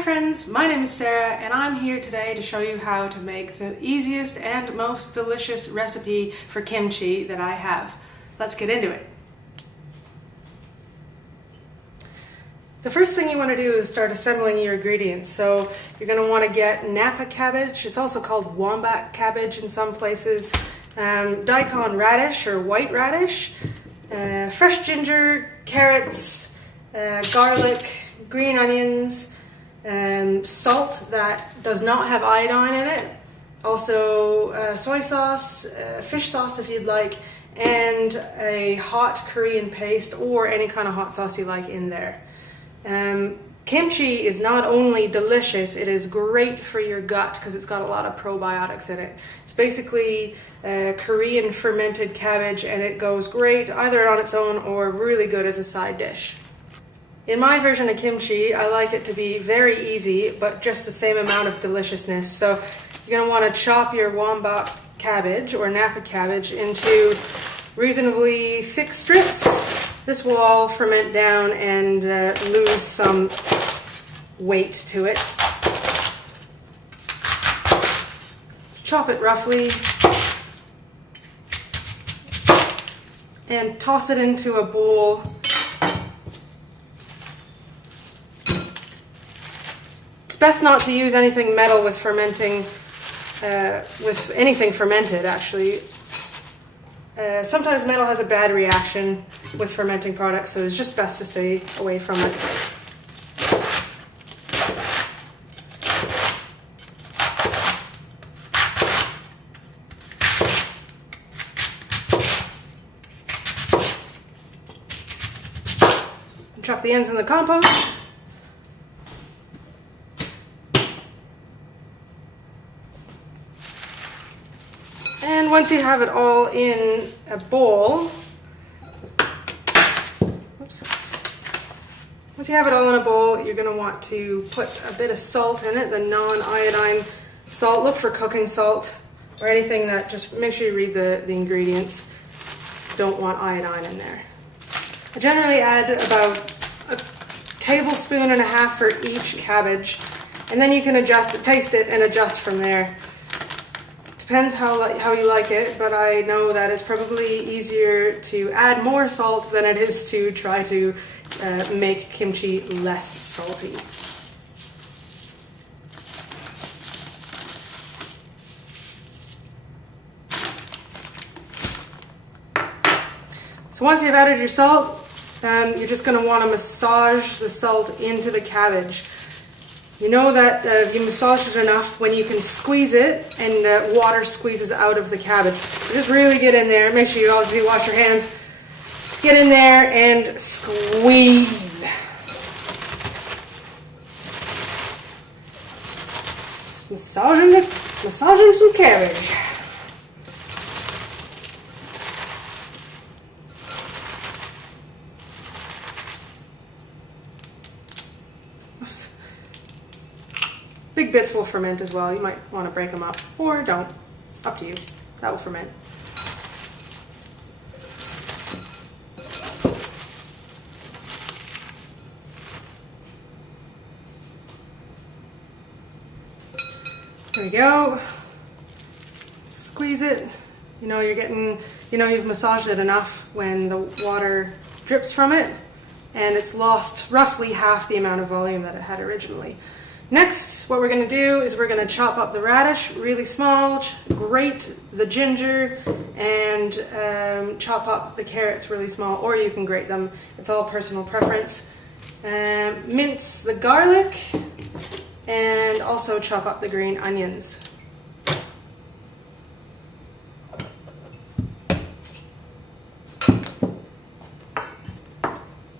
Hi friends, my name is Sarah and I'm here today to show you how to make the easiest and most delicious recipe for kimchi that I have. Let's get into it. The first thing you want to do is start assembling your ingredients. So you're going to want to get Napa cabbage, it's also called wombat cabbage in some places, daikon radish or white radish, fresh ginger, carrots, garlic, green onions, salt that does not have iodine in it, also soy sauce, fish sauce if you'd like, and a hot Korean paste or any kind of hot sauce you like in there. Kimchi is not only delicious, it is great for your gut because it's got a lot of probiotics in it. It's basically Korean fermented cabbage and it goes great either on its own or really good as a side dish. In my version of kimchi, I like it to be very easy, but just the same amount of deliciousness. So you're going to want to chop your wombat cabbage or Napa cabbage into reasonably thick strips. This will all ferment down and lose some weight to it. Chop it roughly and toss it into a bowl. It's best not to use anything metal with fermenting, with anything fermented actually. Sometimes metal has a bad reaction with fermenting products, so it's just best to stay away from it. Chop the ends in the compost. And once you have it all in a bowl, once you have it all in a bowl, you're going to want to put a bit of salt in it, the non-iodine salt. Look for cooking salt or anything that, just make sure you read the ingredients. Don't want iodine in there. I generally add about a tablespoon and a half for each cabbage, and then you can adjust it, taste it, and adjust from there. Depends how you like it, but I know that it's probably easier to add more salt than it is to try to make kimchi less salty. So once you've added your salt, you're just going to want to massage the salt into the cabbage. You know that if you massage it enough, when you can squeeze it and water squeezes out of the cabbage. So just really get in there. Make sure you obviously wash your hands. Get in there and squeeze. Just massaging some cabbage. Oops. Big bits will ferment as well. You might want to break them up or don't. Up to you. That will ferment. There we go. Squeeze it. You know you've massaged it enough when the water drips from it and it's lost roughly half the amount of volume that it had originally. Next, what we're going to do is we're going to chop up the radish really small, grate the ginger, and chop up the carrots really small, or you can grate them. It's all personal preference. Mince the garlic, and also chop up the green onions.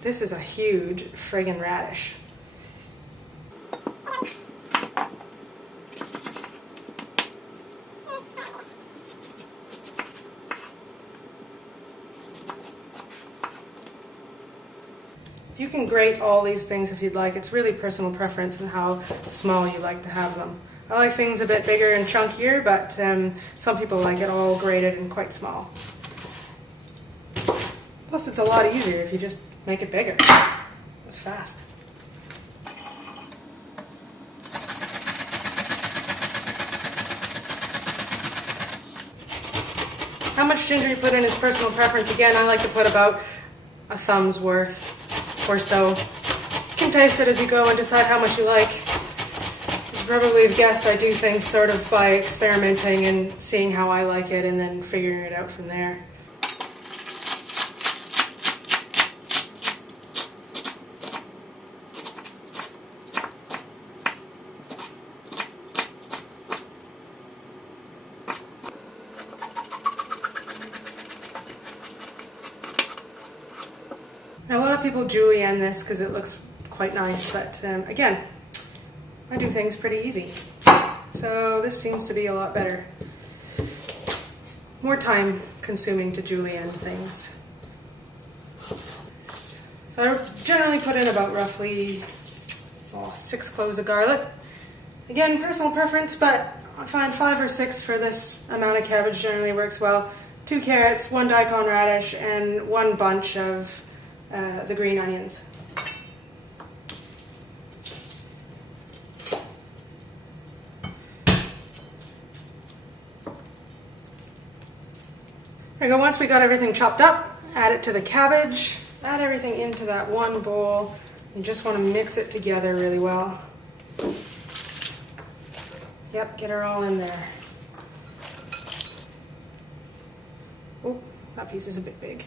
This is a huge friggin' radish. You can grate all these things if you'd like. It's really personal preference and how small you like to have them. I like things a bit bigger and chunkier, but some people like it all grated and quite small. Plus it's a lot easier if you just make it bigger. It's fast. much ginger you put in is personal preference. Again, I like to put about a thumb's worth or so. You can taste it as you go and decide how much you like. As you probably have guessed, I do things sort of by experimenting and seeing how I like it and then figuring it out from there. A lot of people julienne this because it looks quite nice, but again, I do things pretty easy. So this seems to be a lot better. More time consuming to julienne things. So I generally put in about roughly 6 cloves of garlic. Again, personal preference, but I find 5 or 6 for this amount of cabbage generally works well. 2 carrots, 1 daikon radish, and 1 bunch of the green onions. There you go. Once we got everything chopped up, add it to the cabbage, add everything into that one bowl. You just want to mix it together really well. Yep, get her all in there. Oh, that piece is a bit big.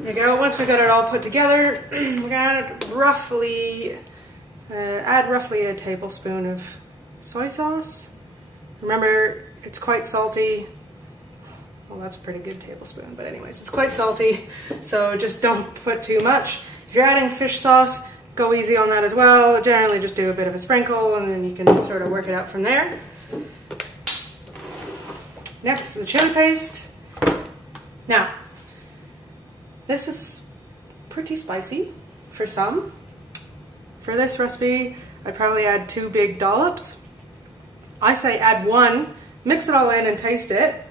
There you go. Once we got it all put together, we're going to add roughly a tablespoon of soy sauce. Remember, it's quite salty. Well, that's a pretty good tablespoon, but anyways, it's quite salty, so just don't put too much. If you're adding fish sauce, go easy on that as well. Generally just do a bit of a sprinkle and then you can sort of work it out from there. Next is the chili paste. Now, this is pretty spicy for some. For this recipe, I'd probably add 2 big dollops. I say add 1, mix it all in and taste it,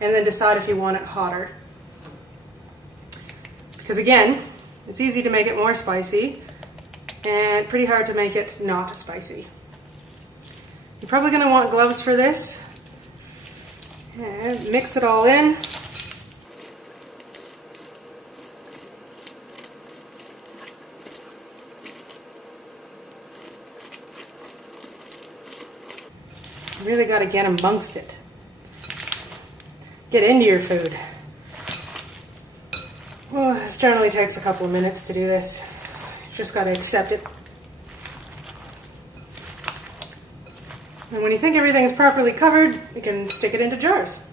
and then decide if you want it hotter. Because again, it's easy to make it more spicy, and pretty hard to make it not spicy. You're probably going to want gloves for this. And mix it all in. You really got to get amongst it. Get into your food. Well, this generally takes a couple of minutes to do this. You just got to accept it. And when you think everything is properly covered, you can stick it into jars.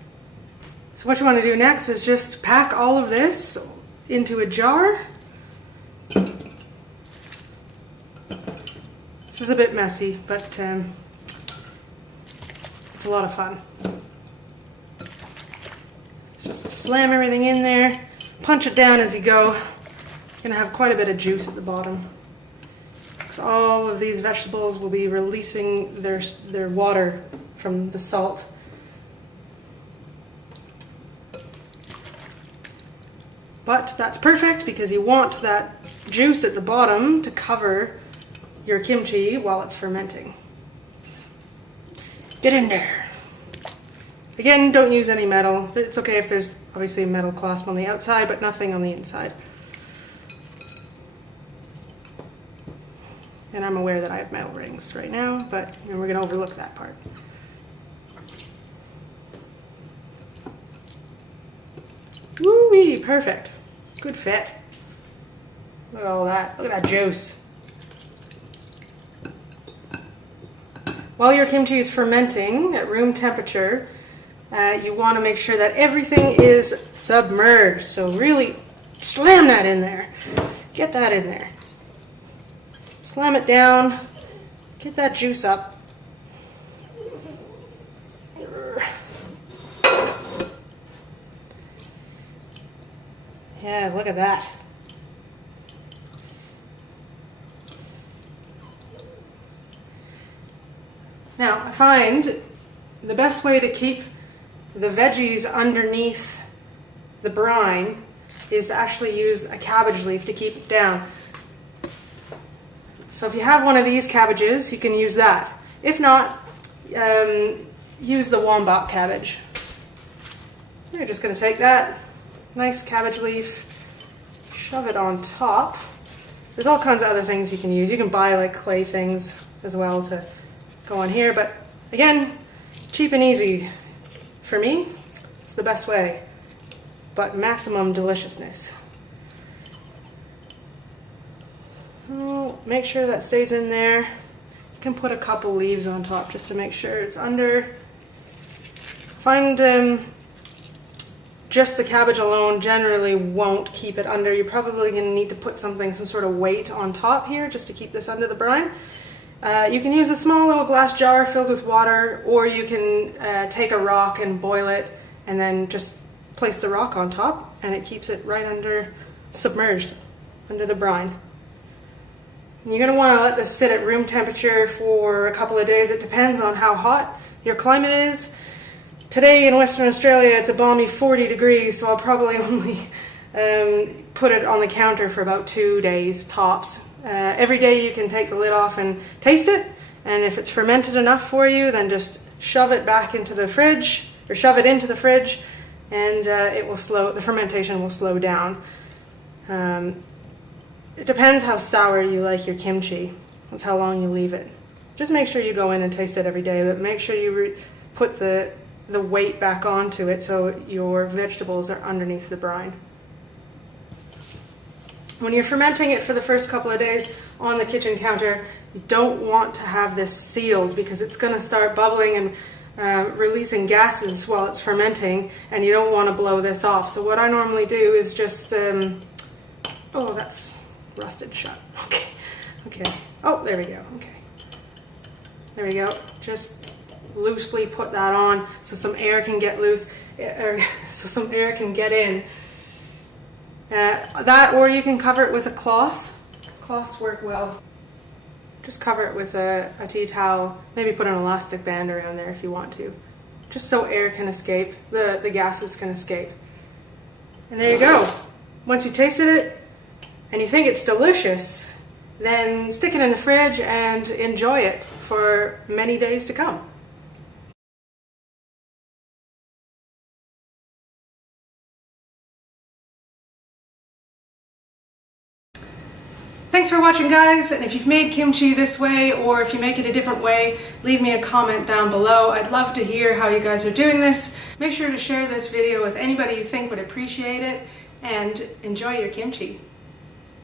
So what you want to do next is just pack all of this into a jar. This is a bit messy, but it's a lot of fun. Just slam everything in there, punch it down as you go. You're going to have quite a bit of juice at the bottom. So all of these vegetables will be releasing their water from the salt. But that's perfect because you want that juice at the bottom to cover your kimchi while it's fermenting. Get in there. Again, don't use any metal. It's okay if there's obviously a metal clasp on the outside, but nothing on the inside. And I'm aware that I have metal rings right now, but we're going to overlook that part. Woo-wee, perfect. Good fit. Look at all that. Look at that juice. While your kimchi is fermenting at room temperature, you want to make sure that everything is submerged. So really slam that in there. Get that in there. Slam it down. Get that juice up. Yeah, look at that. Now, I find the best way to keep the veggies underneath the brine is to actually use a cabbage leaf to keep it down. So if you have one of these cabbages, you can use that. If not, use the wombat cabbage. You're just going to take that nice cabbage leaf, shove it on top. There's all kinds of other things you can use. You can buy like clay things as well to go on here, but again, cheap and easy. For me, it's the best way, but maximum deliciousness. Oh, make sure that stays in there. You can put a couple leaves on top just to make sure it's under. Find just the cabbage alone generally won't keep it under. You're probably going to need to put some sort of weight on top here just to keep this under the brine. You can use a small little glass jar filled with water, or you can take a rock and boil it and then just place the rock on top and it keeps it right under, submerged under the brine. You're going to want to let this sit at room temperature for a couple of days. It depends on how hot your climate is. Today in Western Australia it's a balmy 40 degrees, so I'll probably only put it on the counter for about 2 days tops. Every day you can take the lid off and taste it, and if it's fermented enough for you, then just shove it back into the fridge, or shove it into the fridge, and the fermentation will slow down. It depends how sour you like your kimchi. That's how long you leave it. Just make sure you go in and taste it every day, but make sure you put the weight back onto it so your vegetables are underneath the brine. When you're fermenting it for the first couple of days on the kitchen counter, you don't want to have this sealed because it's going to start bubbling and releasing gases while it's fermenting, and you don't want to blow this off. So what I normally do is just, oh, that's rusted shut. Okay. Oh, there we go. Okay. There we go. Just loosely put that on so some air can get loose, so some air can get in. That, or you can cover it with a cloth. Cloths work well. Just cover it with a tea towel. Maybe put an elastic band around there if you want to. Just so air can escape, the gases can escape. And there you go. Once you tasted it and you think it's delicious, then stick it in the fridge and enjoy it for many days to come. Thanks for watching, guys, and if you've made kimchi this way or if you make it a different way, leave me a comment down below. I'd love to hear how you guys are doing this. Make sure to share this video with anybody you think would appreciate it, and enjoy your kimchi.